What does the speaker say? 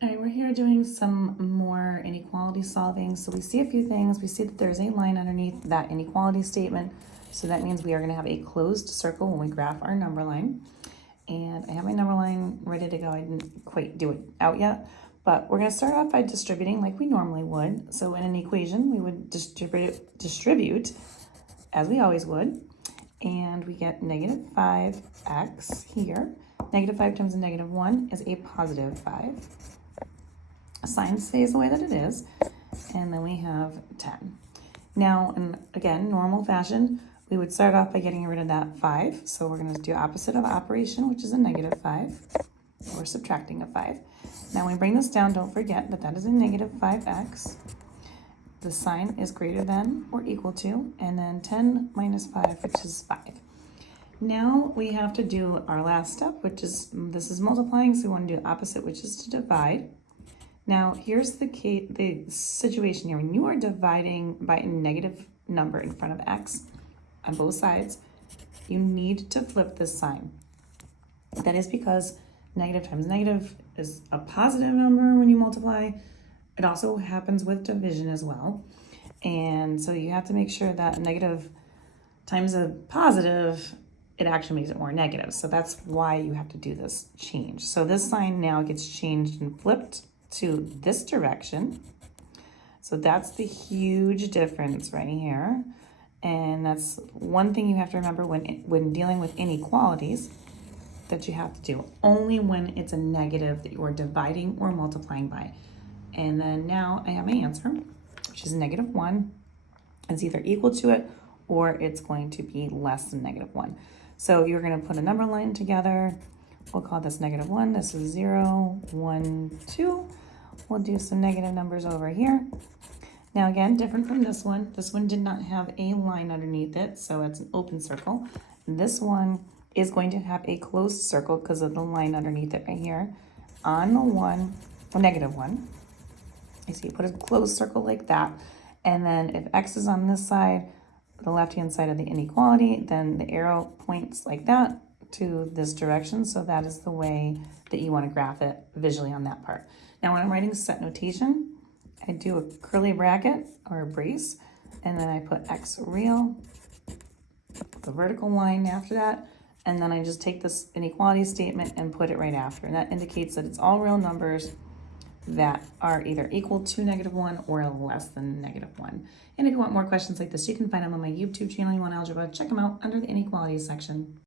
All right, we're here doing some more inequality solving. So we see a few things. We see that there's a line underneath that inequality statement. So that means we are going to have a closed circle when we graph our number line. And I have my number line ready to go. I didn't quite do it out yet, but we're going to start off by distributing like we normally would. So in an equation, we would distribute as we always would. And we get negative 5x here. Negative 5 times a negative 1 is a positive 5. Sign stays the way that it is, and then we have 10. Now, in again, normal fashion, we would start off by getting rid of that 5. So we're going to do opposite of operation, which is a negative 5. We're subtracting a 5. Now, when we bring this down, don't forget that that is a negative 5x. The sign is greater than or equal to, and then 10 minus 5, which is 5. Now we have to do our last step, which is, this is multiplying, so we want to do opposite, which is to divide. Now, here's the situation here. When you are dividing by a negative number in front of x on both sides, you need to flip this sign. That is because negative times negative is a positive number when you multiply. It also happens with division as well. And so you have to make sure that negative times a positive, it actually makes it more negative. So that's why you have to do this change. So this sign now gets changed and flipped to this direction. So that's the huge difference right here. And that's one thing you have to remember when dealing with inequalities that you have to do. Only when it's a negative that you are dividing or multiplying by. And then now I have my answer, which is negative 1. It's either equal to it or it's going to be less than negative 1. So you're going to put a number line together. We'll call this negative 1. This is 0, 1, 2. We'll do some negative numbers over here. Now again, different from this one. This one did not have a line underneath it, so it's an open circle. This one is going to have a closed circle because of the line underneath it right here. On the 1, or negative 1. So you put a closed circle like that. And then if x is on this side, the left-hand side of the inequality, then the arrow points like that to this direction. So that is the way that you want to graph it visually on that part. Now when I'm writing set notation, I do a curly bracket or a brace, and then I put x real, the vertical line after that, and then I just take this inequality statement and put it right after. And that indicates that it's all real numbers that are either equal to negative 1 or less than negative 1. And if you want more questions like this, you can find them on my YouTube channel. You want algebra, check them out under the inequalities section.